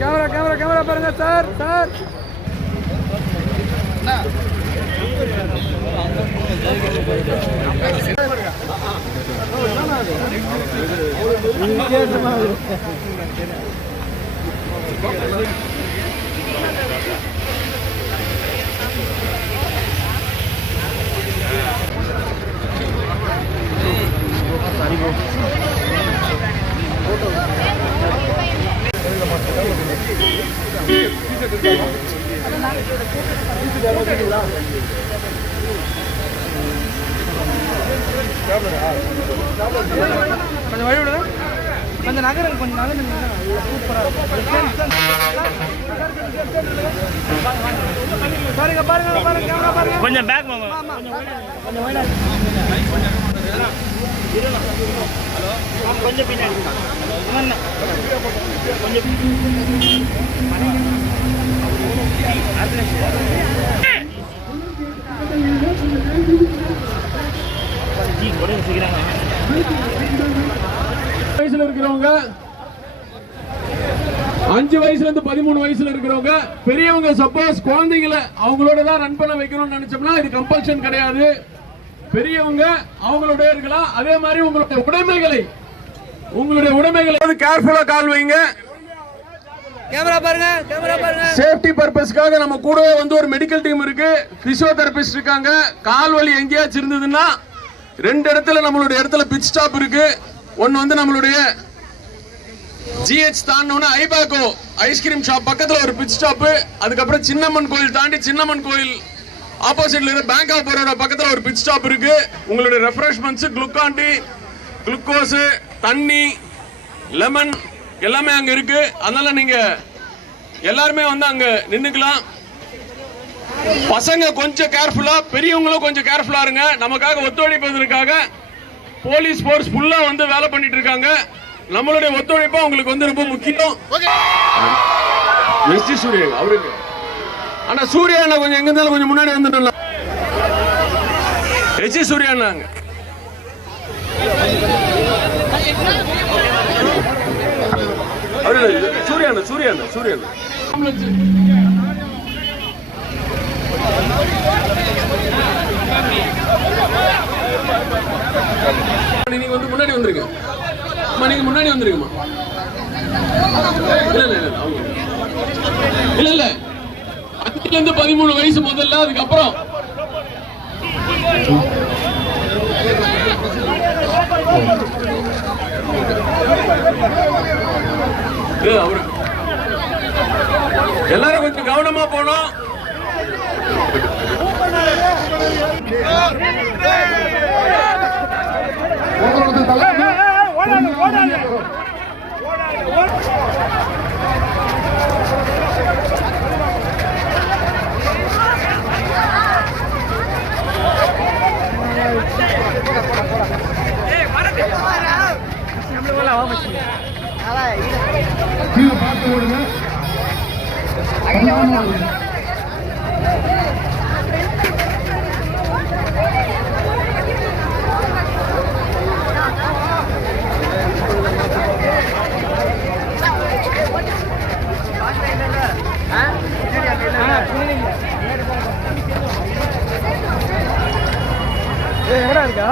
Camera camera camera பாருங்க sir sir. கொஞ்சம் வழி விடுங்க, கொஞ்சம் நகருங்க, கொஞ்சம் நகருங்க. சூப்பராக பாருங்க பாருங்க பாருங்க கேமரா பாருங்க. கொஞ்சம் பேக் வாங்க, கொஞ்சம் வைடா, கொஞ்சம் பின்னாடி கொஞ்சம் வயசுல இருக்கிறவங்க 5 வயசுல இருந்து 13 வயசுல இருக்கிறவங்க பெரியவங்க சப்போஸ் குழந்தைகளை அவங்களோட தான் ரன் பண்ண வைக்கணும்னு நினைச்சோம்னா இது கம்பல்ஷன் கிடையாது. பெரியவங்க அவங்களோட இருக்கலாம். அதே மாதிரி உங்களுடைய உடைமைகளை கேர்ஃபுல்லா கால் வைங்க. கேமரா பாருங்க கேமரா பாருங்க. சேஃப்டி பர்பஸ்க்காக நம்ம கூடவே வந்து ஒரு மெடிக்கல் டீம் இருக்கு, பிசியோதெரபிஸ்ட் இருக்காங்க. கால் வலி எங்கேயாச்சும் இருந்ததுன்னா 2 இடத்துல நம்மளுடைய இடத்துல பிட் ஸ்டாப் இருக்கு. ஒன்னு வந்து நம்மளுடைய ஜிஹெச் தாண்டோன்னு ஐபாக்கோ ஐஸ்கிரீம் ஷாப் பக்கத்துல ஒரு பிட் ஸ்டாப். அதுக்கப்புறம் சின்னம்மன் கோயில் தாண்டி சின்னம்மன் கோயில் ஆப்போசிட்ல இருக்க பேங்க் ஆஃப் பரோடா பக்கத்துல ஒரு பிட் ஸ்டாப் இருக்கு. உங்களுடைய ரெஃப்ரெஷ்மெண்ட்ஸ் குளுக்கான் டி, குளுக்கோஸ், தண்ணி, லெமன் எல்லாமே அங்க இருக்கு. அதனால நீங்க எல்லாருமே வந்து அங்க நின்னுக்கலாம். பசங்க கொஞ்சம் கேர்ஃபுல்லா, பெரியவங்களும் கொஞ்சம் கேர்ஃபுல்லா இருங்க. நமக்காக ஒத்துழைப்பதற்காக போலீஸ் ஃபோர்ஸ் ஃபுல்லா வந்து வேலை பண்ணிட்டு இருக்காங்க. நம்மளுடைய ஒத்துழைப்பு உங்களுக்கு வந்து ரொம்ப முக்கியம். எஸ்டி சூர்யா அவருக்கு ஆனா சூர்யா கொஞ்சம் எங்க இருந்தாலும் கொஞ்சம் முன்னாடி வந்துட்டோம். எஸ்டி சூர்யா சூர்யா நீங்க வந்து முன்னாடி வந்துருங்க. நீங்க முன்னாடி வந்துருங்கம்மா. இல்ல இல்ல 5 இருந்து 13 வயசு முதல்ல, அதுக்கப்புறம் எல்லாரும் கொஞ்சம் கவனமா போனோம். எங்கடா இருக்கா?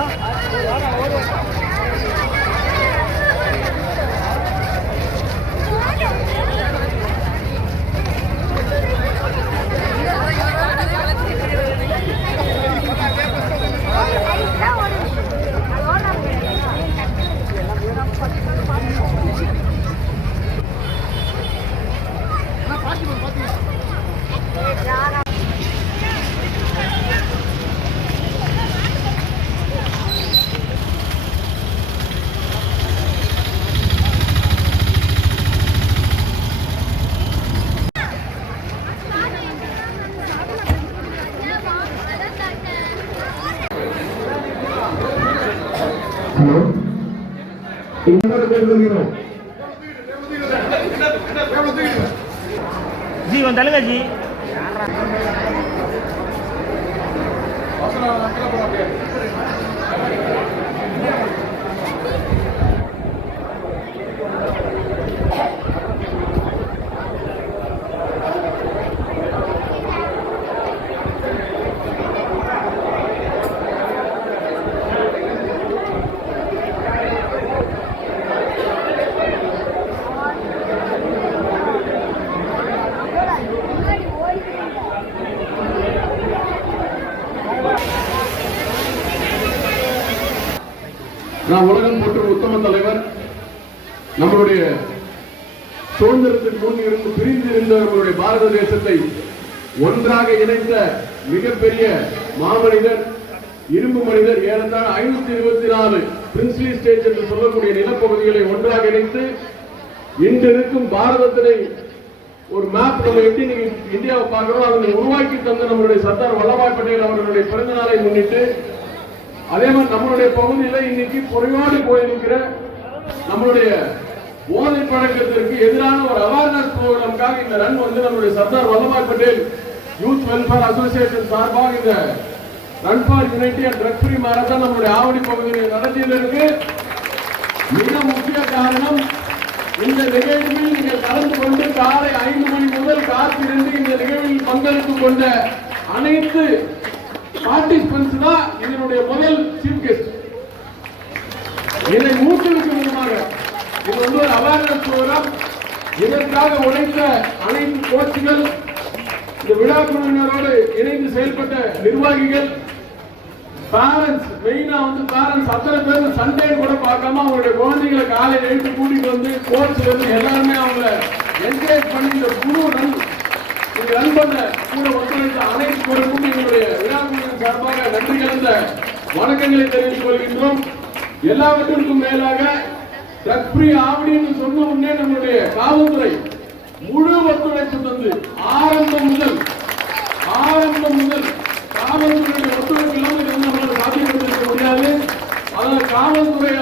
जी तलगा जी நான் உலகம் போற்றும் உத்தம தலைவர். நம்மளுடைய சுதந்திரத்திற்கு முன் இருந்து பிரிந்து இருந்த நம்மளுடைய பாரத தேசத்தை ஒன்றாக இணைந்த மிகப்பெரிய மாமனிதர், இரும்பு மனிதர். ஏறத்தாழ 524 பிரின்ஸ்லி ஸ்டேட் என்று சொல்லக்கூடிய நிலப்பகுதிகளை ஒன்றாக இணைத்து இன்று இருக்கும் பாரதத்தினை ஒரு மேப் நம்ம எப்படி நீங்க இந்தியாவை பார்க்கிறோம் அதனை உருவாக்கி தந்த நம்மளுடைய சர்தார் வல்லபாய் பட்டேல் அவர்களுடைய பிறந்த நாளை முன்னிட்டு, அதே மாதிரி நம்மளுடைய பகுதியில் இன்னைக்கு பொறிவாடி போயிருக்கிற நம்மளுடைய போதை பழக்கத்திற்கு எதிரான ஒரு அவேர்னஸ் ப்ரோக்ராமுக்காக இந்த ரன் வந்து நம்மளுடைய Sardar Vallabhbhai Patel youth welfare association சார்பாக இந்த run for unity and drug free marathon நம்மளுடைய ஆவடி பகுதியில் நடத்தியதற்கு மிக முக்கிய காரணம், இந்த நிகழ்வில் நீங்கள் கலந்து கொண்டு காலை 5 மணி முதல் காத்திருந்து இந்த நிகழ்வில் பங்கெடுத்துக் கொண்ட அனைத்து பார்ட்டிசிபென்ட்ஸ் தான் இதனுடைய முதல் சீஃப் கெஸ்ட். இதை ஊக்குவிக்கும் விதமாக இது வந்து ஒரு அவேர்னஸ் ப்ரோக்ராம். இதற்காக உழைத்த அனைத்து கோச்சுகள், இந்த விழா குழுவினரோடு இணைந்து செயல்பட்ட நிர்வாகிகள், பேரண்ட்ஸ், மெயினா வந்து பேரண்ட்ஸ் அத்தனை பேரும் சண்டே கூட பார்க்காம அவங்களுடைய குழந்தைகளை காலை எழுத்து கூட்டிட்டு வந்து கோச்ல இருந்து எல்லாருமே அவங்கள என்கரேஜ் பண்ணி இந்த குழு ரன் பண்ண கூட ஒத்துழைத்த அனைத்து குழுக்கும் எங்களுடைய விழா குழுவின் சார்பாக நன்றி கலந்த வணக்கங்களை தெரிவித்துக் கொள்கின்றோம். எல்லாவற்றிற்கும் மேலாக ட்ரக் ஃப்ரீ ஆவடின்னு சொன்ன உடனே நம்மளுடைய காவல்துறை முழு ஒத்துழைப்பு தந்து ஆரம்பம் முதல் காவல்துறையுடைய ஒத்துழைப்பு இல்லாமல் நம்மளால் சாத்தியப்படுத்த முடியாது. அதனால் காவல்துறை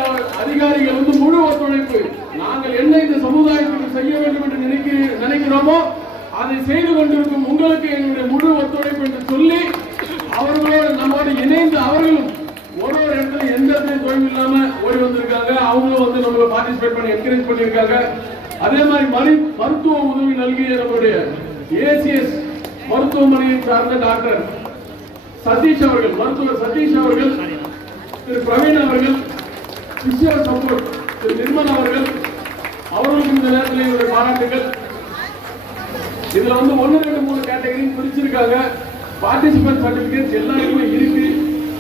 அதிகாரிகள் வந்து முழு ஒத்துழைப்பு, நாங்கள் என்ன இந்த சமுதாயத்துக்கு செய்ய வேண்டும் என்று நினைக்கிறோமோ அதை செய்து கொண்டிருக்கும் உங்களுக்கு எங்களுடைய முழு ஒத்துழைப்பு என்று சொல்லி அவர்களோடு நம்மோடு இணைந்து அவர்களும் ஒரு இடத்துல எந்த இடத்துலையும் தொய்வு இல்லாம ஓடி வந்திருக்காங்க. அவங்களும் வந்து நம்மளை பார்ட்டிசிபேட் பண்ணி என்கரேஜ் பண்ணியிருக்காங்க. அதே மாதிரி மருத்துவ உதவி நல்கிய நம்மளுடைய ஏசிஎஸ் மருத்துவமனையை சார்ந்த டாக்டர் சதீஷ் அவர்கள், மருத்துவர் சதீஷ் அவர்கள், திரு பிரவீன் அவர்கள், பிசியோ சப்போர்ட் திரு நிர்மல் அவர்கள், அவர்களுக்கு இந்த நேரத்தில் என்னுடைய பாராட்டுகள். இதுல வந்து 1, 2, 3 கேட்டகரி பிரிச்சிருக்காங்க. பார்ட்டிசிபென்ட் சர்டிபிகேட் எல்லாருக்குமே இருக்கு.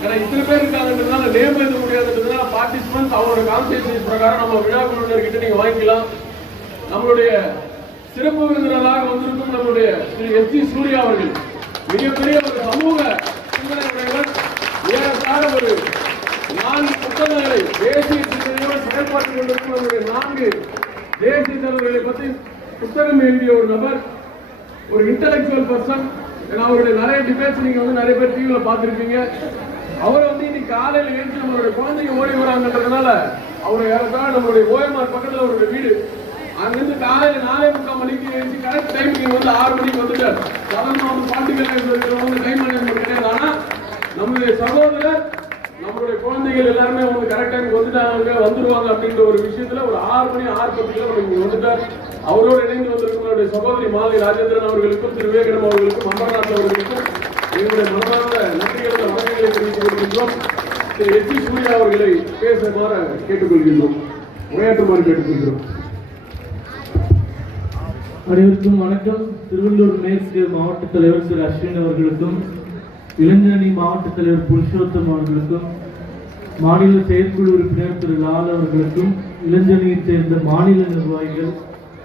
ஏன்னா இத்தனை பேர் இருக்காங்கன்றதுனால நேம் எழுத முடியாதுன்றதுனால பார்ட்டிசிபென்ட் அவங்களோட காம்பன்சேஷன் பிரகாரம் நம்ம விழா குழுவினர்கிட்ட நீங்க வாங்கிக்கலாம். நம்மளுடைய சிறப்பு விருந்தினராக வந்திருக்கும் நம்மளுடைய திரு எஸ்.ஜி. சூர்யா அவர்கள் மிகப்பெரிய ஒரு சமூக சிந்தனையுடையவர். ஏறத்தாழ ஒரு 4 புத்தகங்களை தேசிய சிந்தனையோடு செயல்பாட்டுக் கொண்டிருக்கும் நம்முடைய 4 தேசிய தலைவர்களை பற்றி புத்தகம் எழுதிய ஒரு நபர், ஒரு இன்டலெக்சுவல் பர்சன். ஏன்னா அவருடைய நிறைய டிபேட்ஸ் நீங்க வந்து நிறைய பேர் டிவியில பார்த்திருப்பீங்க. அவரை வந்து இன்னைக்கு காலையில எழுந்து நம்மளுடைய குழந்தைங்க ஓடி வராங்கன்றதுனால அவரை ஏறத்தாழ நம்மளுடைய ஓஎம்ஆர் பக்கத்துல அவருடைய வீடு, அங்கிருந்து காலையில 4:45 மணிக்கு எழுந்து கரெக்ட் டைம் வந்து 6 மணிக்கு வந்துட்டார். சாதாரண வந்து பாட்டுகள் டைம் மேனேஜ்மெண்ட் கிடையாது. ஆனா நம்மளுடைய சகோதரர், நம்மளுடைய குழந்தைகள் எல்லாருமே வந்து கரெக்ட் டைம் வந்துருவாங்க அப்படின்ற ஒரு விஷயத்துல ஒரு 6 மணி 6:10 நம்ம இங்க வந்துட்டார். அவரோடு இணைந்து வந்திருக்கும் சகோதரி மாலை ராஜேந்திரன் அவர்களுக்கும் திரு விவேகனம் அவர்களுக்கும் அமர்நாத் அவர்களுக்கும் எங்களுடைய மனமார்ந்த நன்றிகளை வணக்கங்களை தெரிவித்துக் கொள்கின்றோம். திரு எஸ்.ஜி. சூர்யா அவர்களை பேசுமாறு கேட்டுக்கொள்கின்றோம், உரையாற்றுமாறு கேட்டுக்கொள்கிறோம். அனைவருக்கும் வணக்கம். திருவள்ளூர் மேற்கு மாவட்ட தலைவர் திரு அஸ்வின் அவர்களுக்கும், இளைஞரணி மாவட்ட தலைவர் புருஷோத்தம் அவர்களுக்கும், மாநில செயற்குழு உறுப்பினர் திரு லால் அவர்களுக்கும், இளைஞரணியைச் சேர்ந்த மாநில நிர்வாகிகள்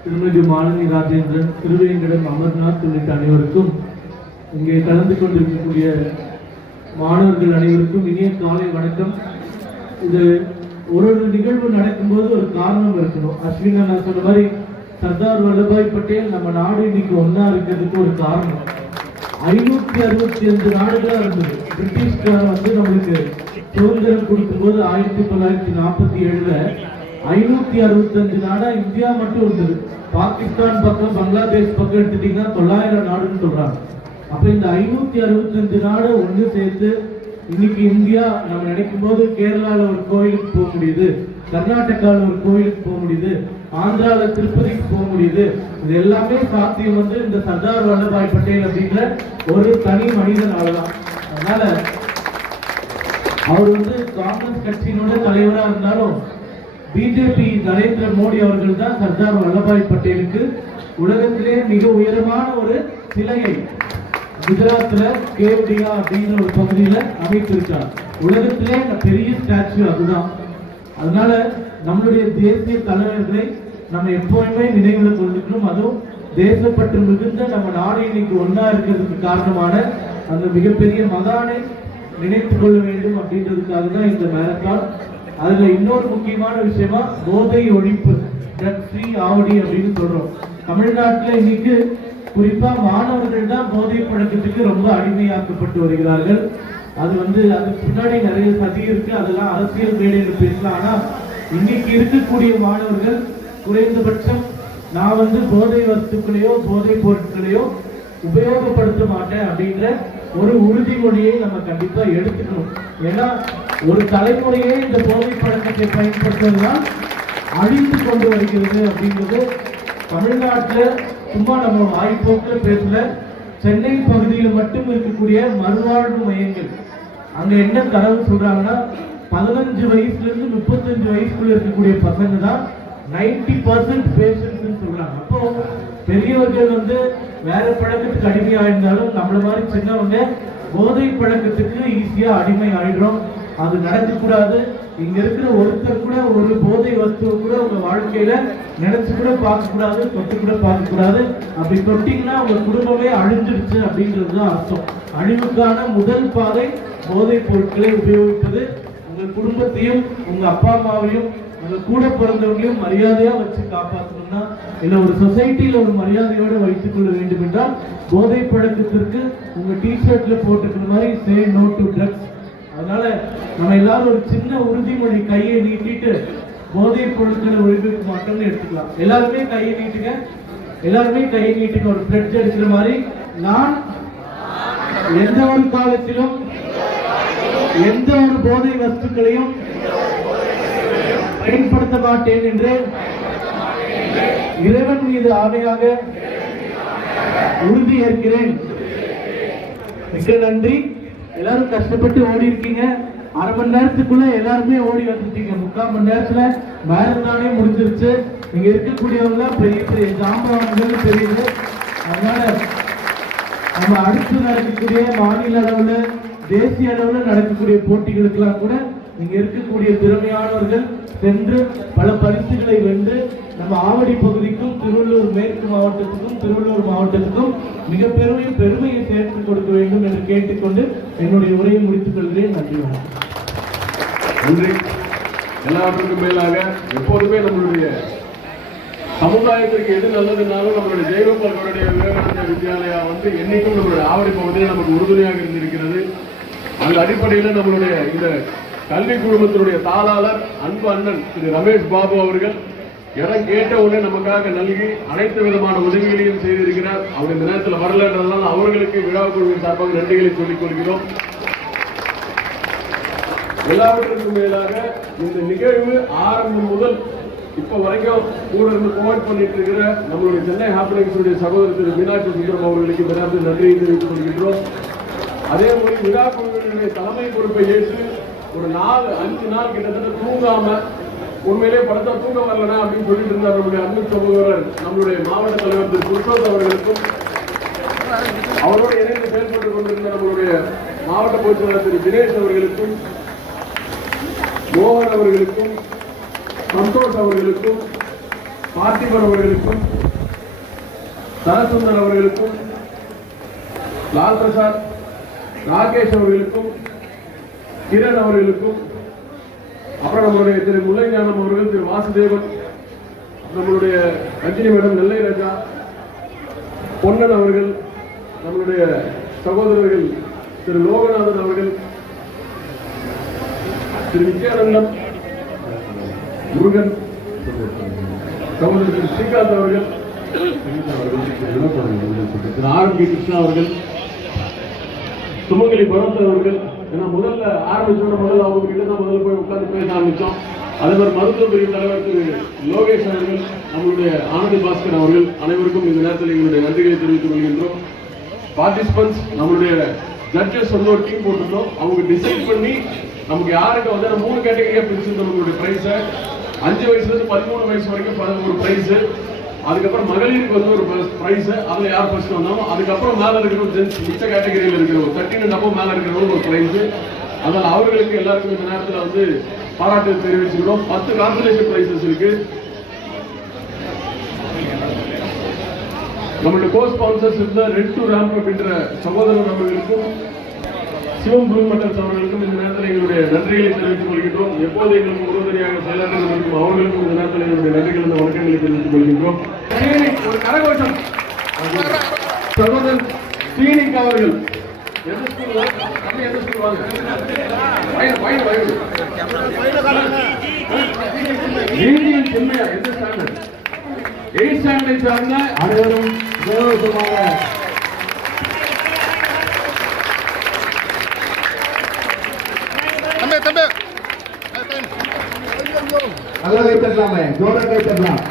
திருமதி மாலினி ராஜேந்திரன், திருவேங்கடம், அமர்நாத் உள்ளிட்ட அனைவருக்கும், இங்கே கலந்து கொண்டிருக்கக்கூடிய மாணவர்கள் அனைவருக்கும் இனிய காலை வணக்கம். இது ஒரு நிகழ்வு நடக்கும்போது ஒரு காரணம் இருக்கணும். அஸ்வின் நான் சொன்ன மாதிரி சர்தார் வல்லபாய் பட்டேல் நம்ம நாடு இன்னைக்கு ஒன்னா இருக்கிறதுக்கு ஒரு காரணம். 565 நாடுகளா இருந்தது. பிரிட்டிஷ்காரன் வந்து நம்மளுக்கு சுதந்திரம் கொடுக்கும்போது 1947 565 நாடா இந்தியா மட்டும் இருந்தது. பாகிஸ்தான் பக்கம், பங்களாதேஷ் பக்கம் எடுத்துட்டீங்கன்னா 900 நாடுன்னு சொல்றாங்க. அப்ப இந்த 565 நாடு ஒன்று சேர்த்து இன்னைக்கு இந்தியா நம்ம நினைக்கும் போது கேரளால ஒரு கோயிலுக்கு போக முடியுது, கர்நாடகால ஒரு கோயிலுக்கு போக முடியுது, ஆந்திரால திருப்பதிக்கு போக முடியுது. இது எல்லாமே சாத்தியம் வந்து இந்த சர்தார் வல்லபாய் பட்டேல் அப்படின்ற ஒரு தனி மனிதனாலதான். அதனால அவர் வந்து காங்கிரஸ் கட்சியினோட தலைவரா இருந்தாலும் பிஜேபி நரேந்திர மோடி அவர்கள் தான் சர்தார் வல்லபாய் பட்டேலுக்கு உலகத்திலே மிக உயரமான ஒரு சிலையை குஜராத்ல கேவ்டியா அப்படிங்கிற ஒரு பகுதியில அமைத்திருக்கார். உலகத்திலே பெரிய ஸ்டாச்சு அதுதான். அதனால நம்மளுடைய தேசிய தலைவர்களை நம்ம எப்பவுமே நினைவுல கொண்டிருக்கணும். அதுவும் தேசப்பற்று மிகுந்த நம்ம நாடு இன்னைக்கு ஒன்னா இருக்கிறதுக்கு காரணமான அந்த மிகப்பெரிய மகானை நினைத்து கொள்ள வேண்டும் அப்படின்றதுக்காக தான் இந்த மேரத்தான். அதுல இன்னொரு முக்கியமான விஷயமா போதை ஒழிப்பு, ட்ரக் ஃப்ரீ ஆவடி அப்படின்னு சொல்றோம். தமிழ்நாட்டில் இன்னைக்கு குறிப்பா மாணவர்கள் தான் போதை பழக்கத்துக்கு ரொம்ப அடிமையாக்கப்பட்டு வருகிறார்கள். அதுக்கு பின்னாடி நிறைய சதி இருக்கு, அதெல்லாம் அரசியல் மேடையில் பேசலாம். ஆனா இன்னைக்கு இருக்கக்கூடிய மாணவர்கள் குறைந்தபட்சம் நான் போதை வஸ்துக்களையோ போதை பொருட்களையோ உபயோகப்படுத்த மாட்டேன் அப்படின்ற ஒரு உறுதிமொழியை நம்ம கண்டிப்பா எடுத்துக்கணும். ஏன்னா ஒரு தலைமுறையே இந்த போதை பழக்கத்தை பயன்படுத்துவதுதான் அழிந்து கொண்டு வருகிறது அப்படிங்கிறது. தமிழ்நாட்டில் சும்மா நம்ம வாய்ப்போக்கில் பேசல, சென்னை பகுதியில் மட்டும் இருக்கக்கூடிய மறுவாழ்வு மையங்கள் அங்க என்ன தரவு சொல்றாங்கன்னா 15 வயசுல இருந்து 35 வயசுக்குள்ள இருக்கக்கூடிய பசங்க தான் 90% பேஷண்ட்ஸ் சொல்றாங்க. அப்போ பெரியவர்கள் வேற பழக்கத்துக்கு அடிமையா இருந்தாலும் நம்மள மாதிரி சின்னவங்க போதை பழக்கத்துக்கு ஈஸியா அடிமை ஆயிடுறோம். அது நடக்கக்கூடாது. இங்க இருக்கிற ஒருத்தர் கூட ஒரு போதை வஸ்துவை கூட உங்க வாழ்க்கையில நினைச்சு கூட பார்க்க கூடாது, தொட்டு கூட பார்க்க கூடாது. அப்படி தொட்டிங்கன்னா உங்க குடும்பமே அழிஞ்சிருச்சு அப்படின்றதுதான் அர்த்தம். அழிவுக்கான முதல் பாதை போதை பொருட்களை உபயோகிப்பது. உங்க குடும்பத்தையும் உங்க அப்பா அம்மாவையும் உங்க கூட பிறந்தவங்களையும் மரியாதையா வச்சு காப்பாற்றணும்னா, இல்ல ஒரு சொசைட்டில ஒரு மரியாதையோட வைத்துக் கொள்ள வேண்டும் என்றால் போதை பழக்கத்திற்கு உங்க டிஷர்ட்ல போட்டுக்கிற மாதிரி சே நோ டு ட்ரக்ஸ். அதனால நம்ம எல்லாரும் ஒரு சின்ன உறுதிமொழி கையை நீட்டிட்டு போதை பொருட்களை ஒழிக்க மாட்டோம்னு எடுத்துக்கலாம். எல்லாருமே கையை நீட்டுங்க, எல்லாருமே கையை நீட்டுங்க. ஒரு பிளட்ஜ் எடுக்கிற மாதிரி, நான் எந்த ஒரு காலத்திலும் எந்த ஒரு போதை வஸ்துக்களையும் பயன்படுத்த மாட்டேன் என்று இறைவன் மீது ஆணையாக உறுதி ஏற்கிறேன். மிக நன்றி. எல்லாரும் கஷ்டப்பட்டு ஓடி இருக்கீங்க. அரை மணி நேரத்துக்குள்ள எல்லாருமே ஓடி வந்துட்டீங்க. 3/4 மணி நேரத்துல மேரத்தானே முடிஞ்சிருச்சு. இங்க இருக்கக்கூடியவங்க பெரிய பெரிய ஜாம்பவான்கள் தெரியுது. அதனால நம்ம அடுத்து நடக்கக்கூடிய மாநில அளவுல தேசிய அளவுல நடக்கக்கூடிய போட்டிகளுக்கெல்லாம் கூட இங்க இருக்கக்கூடிய திறமையானவர்கள் சென்று பல பரிசுகளை வென்று நம்ம ஆவடி பகுதிக்கும் திருவள்ளூர் மேற்கு மாவட்டத்துக்கும் திருவள்ளூர் மாவட்டத்துக்கும் மிக பெருமையை சேர்த்து கொடுக்க வேண்டும் என்று கேட்டுக்கொண்டு என்னுடைய உரையை முடித்துக் கொள்கிறேன். நன்றி. நன்றி. எல்லாவற்றுக்கும் மேலாக எப்போதுமே நம்மளுடைய சமுதாயத்திற்கு எது நல்லதுனாலும் நம்மளுடைய ஜெயகோபால் விவேகானந்த வித்யாலயா என்னைக்கும் நம்மளுடைய ஆவடி பகுதியில் நமக்கு உறுதுணையாக இருந்திருக்கிறது. அந்த அடிப்படையில் நம்மளுடைய இந்த கல்வி குழுமத்தினுடைய தாளாளர் அன்பு அண்ணன் திரு ரமேஷ் பாபு அவர்கள் இடம் கேட்ட உடனே நமக்காக நல்கி அனைத்து விதமான உதவிகளையும் செய்திருக்கிறார். அவர் இந்த நேரத்தில் வரலன்றதுனால அவர்களுக்கு விழா குழுவின் சார்பாக நன்றிகளை சொல்லிக் கொள்கிறோம். எல்லாவற்றுக்கும் மேலாக இந்த நிகழ்வு ஆரம்பம் முதல் இப்ப வரைக்கும் கூட இருந்து கோஆர்ட் பண்ணிட்டு இருக்கிற நம்மளுடைய சென்னை ஹாப்பனிங்ஸுடைய சகோதரர் திரு மீனாட்சி சுந்தரம் அவர்களுக்கு இந்த நன்றியை தெரிவித்துக் கொள்கின்றோம். அதே போல விழா குழுவினுடைய தலைமை பொறுப்பை ஏற்று ஒரு 4-5 நாள் கிட்டத்தட்ட தூங்காம உண்மையிலே படத்தா தூங்க வரலனா அப்படின்னு சொல்லிட்டு இருந்தார் நம்முடைய அன்பு சகோதரர் நம்மளுடைய மாவட்ட தலைவர் திரு புருஷோத் அவர்களுக்கும், அவரோடு இணைந்து செயல்பட்டுக் கொண்டிருந்த நம்மளுடைய மாவட்ட பொதுச்செயலாளர் திரு தினேஷ் அவர்களுக்கும், மோகன் அவர்களுக்கும், சந்தோஷ் அவர்களுக்கும், பார்த்திபன் அவர்களுக்கும், சரசுந்தர் அவர்களுக்கும், லால் பிரசாத், ராகேஷ் அவர்களுக்கும், கிரண் அவர்களுக்கும், அப்புறம் நம்மளுடைய திரு முல்லைஞானம் அவர்கள், திரு வாசுதேவன், நம்மளுடைய ரஞ்சினி மேடம், நெல்லை ராஜா, பொன்னன் அவர்கள், நம்மளுடைய சகோதரர்கள் திரு லோகநாதன் அவர்கள், திரு நித்யானந்தம், முருகன், சகோதரர் திரு ஸ்ரீகாந்த் அவர்கள், திரு ஆர் கே கிருஷ்ணா அவர்கள், சுமங்கலி பரவத் அவர்கள். ஏன்னா முதல்ல ஆரம்பிச்சோட முதல்ல அவங்க கிட்ட தான் முதல்ல போய் உட்கார்ந்து பேச ஆரம்பிச்சோம். அதே மாதிரி மருத்துவ பிரிவு தலைவர் திரு லோகேஷ் அவர்கள், நம்மளுடைய ஆனந்தி பாஸ்கர் அவர்கள் அனைவருக்கும் இந்த நேரத்தில் எங்களுடைய நன்றிகளை தெரிவித்துக் கொள்கின்றோம். பார்ட்டிசிபென்ட்ஸ் நம்மளுடைய ஜட்ஜஸ் ஒரு டீம் போட்டிருந்தோம். அவங்க டிசைட் பண்ணி நமக்கு யாருக்கு 3 கேட்டகரியா பிரிச்சிருந்தோம். நம்மளுடைய பிரைஸை 5 வயசுல இருந்து 13 வயசு வரைக்கும் ஒரு பிரைஸ், அதுக்கப்புறம் மகளிருக்கு ஒரு பிரைஸ், அதுல யார் ஃபர்ஸ்ட் வந்தாலும், அதுக்கப்புறம் மேல இருக்கிற ஜென்ஸ் மிச்ச கேட்டகரியில் இருக்கிற 13 மேல இருக்கிறவங்க ஒரு பிரைஸ். அதனால அவர்களுக்கு எல்லாருக்கும் இந்த நேரத்தில் பாராட்டு தெரிவிச்சுக்கிறோம். 10 கான்சலேஷன் பிரைசஸ் இருக்கு. நம்மளுடைய கோ ஸ்பான்சர்ஸ் இருந்த ரெட் டு ரேம்ப் என்ற சகோதரர் அவர்களுக்கும் சிவம் ப்ளூ மட்டர்ஸ் அவர்களுக்கும் இந்த நேரத்தில் எங்களுடைய நன்றிகளை தெரிவித்துக் கொள்கின்றோம். எப்போது எங்களுக்கு உறுதுணையாக செயலாற்றும் அவர்களுக்கும் இந்த நேரத்தில் எங்களுடைய நன்றிகள் வணக்கங்களை தெரிவித்துக் கொள்கின்றோம். ஒரு கரகோஷம் சகோதரர் ஸ்ரீனிக் அவர்கள் எந்த ஸ்கூல் வாங்க செம்மையா எந்த ஸ்டாண்டர்ட் 8th ஸ்டாண்டர்டை சார்ந்த அனைவரும் கௌரவமாக நல்லா கை தட்டலாமே, ஜோரா கை தட்டலாம்.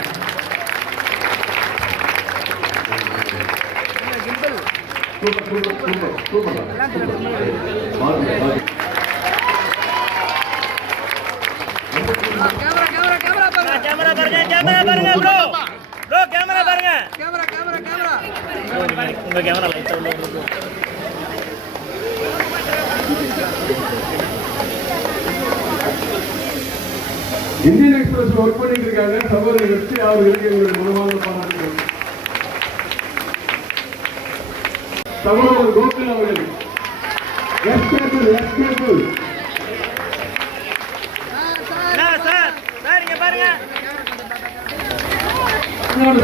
இந்தியன் எக்ஸ்பிரஸ் ஒர்க் பண்ணிட்டு இருக்காங்க சகோதரி வெற்றி அவர்களுக்கு எங்களுடைய மனமார்ந்த பாராட்டுகள். சகோதரர் கோகுல் அவர்கள்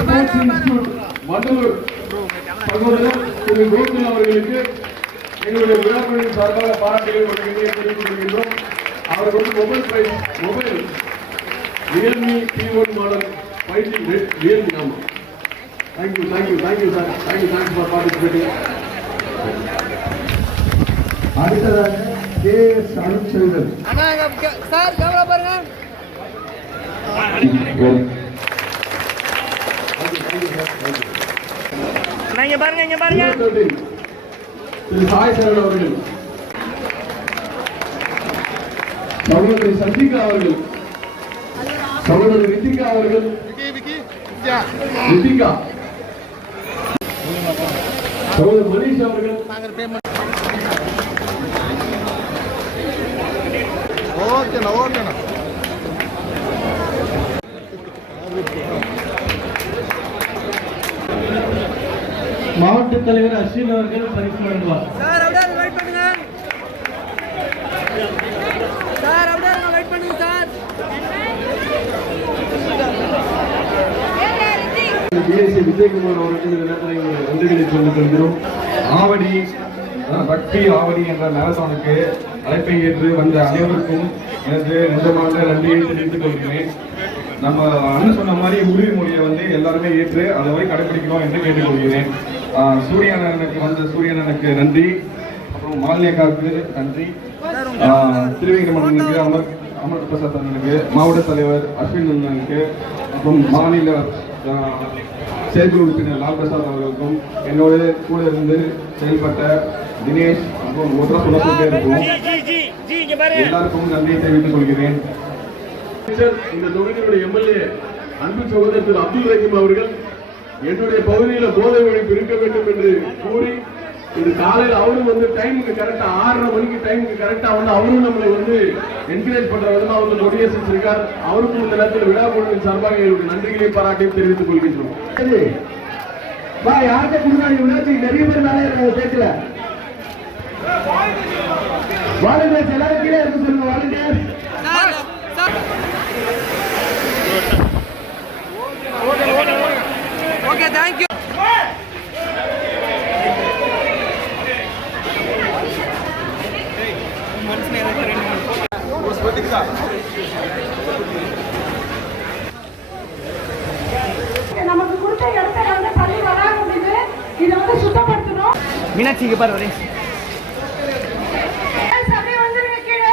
ஸ்போர்ட்ஸ் இன்ஸ்டிடியூட் வண்டலூர் சகோதரர் திரு கோகுல் அவர்களுக்கு எங்களுடைய விழாக்குழுவின் சார்பாக பாராட்டுகள் தெரிவித்துக் கொள்கின்றோம். அவருக்கு வந்து mobile prize mobile Realme P1 model fighting red Realme. ஆமாம், thank you sir, thanks for participating. அடுத்ததாக KS அருட்செல்வன் சார் கேமரா பாருங்க. இங்க பாருங்க திரு சாய் சரண் அவர்கள், சகோதரி சசிகா அவர்கள், சகோதரி ரித்திகா அவர்கள், ரித்திகா சகோதரி மனிஷ் அவர்கள், ஓகேண்ணா மாவட்ட தலைவர் அஸ்வின் அவர்கள் பரிசு வழங்குவார். சார் அப்படியே வெயிட் பண்ணுங்க. சார் அப்படியே வெயிட் பண்ணுங்க சார். டிஎஸ்சி விஜயகுமார் அவர்கள் இந்த நேரத்தில் நன்றிகளை சொல்லிக் கொள்கிறோம். ஆவடி பக்தி ஆவடி என்ற மேரத்தானுக்கு அழைப்பை ஏற்று வந்த அனைவருக்கும் எனது நெஞ்சமார்ந்த நன்றியை தெரிவித்துக் கொள்கிறேன். நம்ம அண்ணன் சொன்ன மாதிரி உறுதிமொழியை வந்து எல்லாருமே ஏற்று அதை வரை கடைபிடிக்கிறோம் என்று கேட்டுக்கொள்கிறேன். சூரியனனுக்கு நன்றி, அப்புறம் மாலினியக்காவுக்கு நன்றி, திருவேங்கடமன்னனுக்கு, அமர் பிரசாத் அண்ணனுக்கு, மாவட்ட தலைவர் அஸ்வின் அண்ணனுக்கு, அப்புறம் மாநில செயற்குழு உறுப்பினர் லால் பிரசாத் அவர்களுக்கும், என்னோட கூட இருந்து செயல்பட்ட தினேஷ், அப்புறம் ஒன்றா சொல்லப்பட்டே இருக்கும் எல்லாருக்கும் நன்றியை தெரிவித்துக் கொள்கிறேன். இந்த தொகுதியுடைய எம்எல்ஏ அன்பு சகோதரர் திரு அப்துல் ரஹீம் அவர்கள் என்னுடைய பகுதியில் போதை ஒழிப்பு இருக்க வேண்டும் என்று கூறி இது காலையில் அவரும் வந்து டைமுக்கு கரெக்டா 6:30 மணிக்கு டைமுக்கு கரெக்டா வந்து அவரும் நம்மளை வந்து என்கரேஜ் பண்ற விதமா வந்து மோட்டிவேஷன் இருக்கார். அவருக்கும் இந்த நேரத்தில் விழா குழுவின் சார்பாக எங்களுடைய நன்றிகளையும் பாராட்டையும் தெரிவித்துக் கொள்கின்றோம். யாருக்கு முன்னாடி விளையாட்டு நிறைய பேர் நாளே பேசல. வாலண்டியர்ஸ் எல்லாரும் கீழே இருந்து சொல்லுங்க. Volunteer okay thank you. நமக்கு கொடுத்த இடத்தை வந்து பள்ளி வளாகம் இது. இதை வந்து சுத்தப்படுத்தணும். மீனாட்சிக்கு பாரு வரேன். சபை வந்துருங்க கீழே.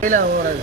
கையில ஓடாது.